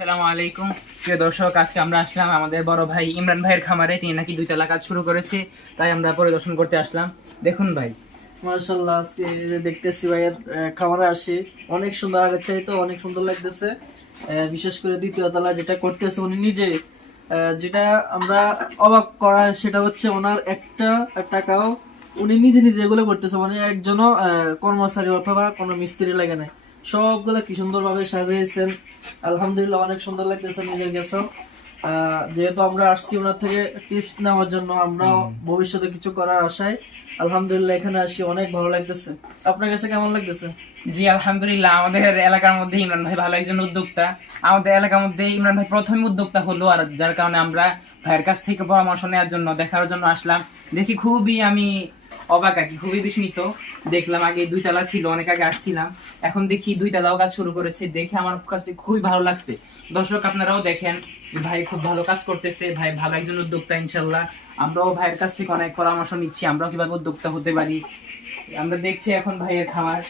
আসসালামু আলাইকুম প্রিয় দর্শক, আজকে আমরা আসলাম আমাদের বড় ভাই ইমরান ভাইয়ের খামারে। তিনি নাকি 2 তলা কাজ শুরু করেছে, তাই আমরা পরিদর্শন করতে আসলাম। দেখুন ভাই, মাশাআল্লাহ, আজকে এই যে দেখতেছি ভাইয়ের খামারে আসি, অনেক সুন্দর, আগের চাইতে অনেক সুন্দর লাগতেছে। বিশেষ করে দ্বিতীয় তলা যেটা করতেছে উনি নিজে, যেটা আমরা অবাক করা সেটা হচ্ছে ওনার একটা টাকাও উনি নিজে নিজে এগুলো করতেছে, মানে একজনও কর্মচারী অথবা কোনো মিস্ত্রি লাগে নাই। সবগুলো কি সুন্দর ভাবে সাজিয়েছেন, আলহামদুলিল্লাহ অনেক সুন্দর লাগতেছে নিজের কাছে। যেহেতু আমরা আসছি ওনার থেকে টিপস নেওয়ার জন্য, আমরা ভবিষ্যতে কিছু করার আশায় আলহামদুলিল্লাহ এখানে আসি, অনেক ভালো লাগতেছে। আপনার কাছে কেমন লাগতেছে? জি আলহামদুলিল্লাহ, আমাদের এলাকার মধ্যে ইমরান ভাই ভালো একজন উদ্যোক্তা। আমাদের এলাকার মধ্যে ইমরান ভাই প্রথম উদ্যোক্তা হলো, আর যার কারণে আমরা ভাইয়ের কাছ থেকে পরামর্শ নেওয়ার জন্য, দেখার জন্য আসলাম। দেখি খুবই আমি অবাক আর কি, খুবই বিস্মিত। দেখলাম আগে 2 তলা ছিল, অনেক আগে আসছিলাম, এখন দেখি 2 তলাও কাজ শুরু করেছে। দেখে আমার কাছে খুবই ভালো লাগছে। দর্শক আপনারাও দেখেন যে ভাই খুব ভালো কাজ করতেছে, ভাই ভালো একজন উদ্যোক্তা ইনশাল্লাহ। আমরাও ভাইয়ের কাছ থেকে অনেক পরামর্শ নিচ্ছি, আমরাও কিভাবে উদ্যোক্তা হতে পারি। আমরা দেখছি এখন ভাইয়ের খামার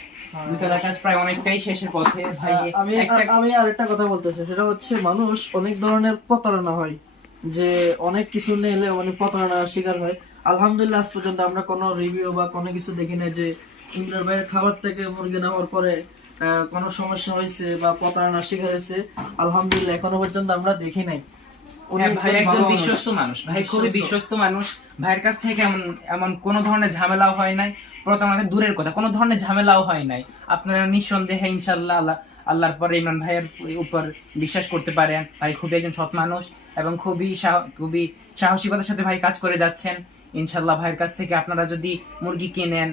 2 তলা কাজ প্রায় অনেকটাই শেষের পথে। ভাই আমি আরেকটা কথা বলতেছি, সেটা হচ্ছে মানুষ অনেক ধরনের প্রতারণা হয়, যে অনেক কিছু নিলে অনেক প্রতারণার শিকার হয়। আলহামদুলিল্লাহ আজ পর্যন্ত আমরা কোনো রিভিউ বা কোনো কিছু দেখি না যে ইমরান ভাইয়ের খাবার থেকে মুরগি নেওয়ার পরে কোনো সমস্যা হয়েছে বা প্রতারণার শিকার হয়েছে। আলহামদুলিল্লাহ এখনো পর্যন্ত আমরা দেখি নাই। ভাই একজন বিশ্বস্ত মানুষ, ভাই খুবই বিশ্বস্ত মানুষ। ভাইয়ের কাছ থেকে এমন এমন কোনো ধরনের ঝামেলাও হয় নাই, প্রতারণা দূরের কথা, কোনো ধরনের ঝামেলাও হয় নাই। আপনারা নিঃসন্দেহে ইনশাল্লাহ আল্লাহর পরে ইমরান ভাইয়ের উপর বিশ্বাস করতে পারেন। ভাই খুবই একজন সৎ মানুষ এবং খুবই সাহসিকতার সাথে ভাই কাজ করে যাচ্ছেন। ইনশাল্লাহ ভাইয়ের কাছ থেকে আপনারা যদি মুরগি কিনেন,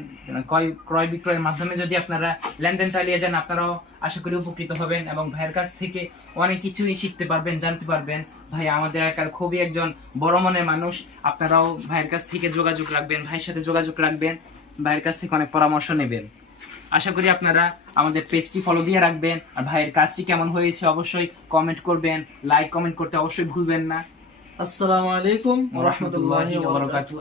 ক্রয় বিক্রয়ের মাধ্যমে যদি আপনারা লেনদেন চালিয়ে যান, আপনারাও আশা করি উপকৃত হবেন এবং ভাইয়ের কাছ থেকে অনেক কিছুই শিখতে পারবেন, জানতে পারবেন। ভাই আমাদের এলাকার খুবই একজন বড় মনের মানুষ। আপনারাও ভাইয়ের কাছ থেকে যোগাযোগ রাখবেন, ভাইয়ের সাথে যোগাযোগ রাখবেন, ভাইয়ের কাছ থেকে অনেক পরামর্শ নেবেন। আশা করি আপনারা আমাদের পেজটি ফলো দিয়ে রাখবেন। আর ভাইয়ের কাজটি কেমন হয়েছে অবশ্যই কমেন্ট করবেন, লাইক কমেন্ট করতে অবশ্যই ভুলবেন না। আসসালামু আলাইকুম ওয়া রাহমাতুল্লাহি ওয়া বারাকাতুহু।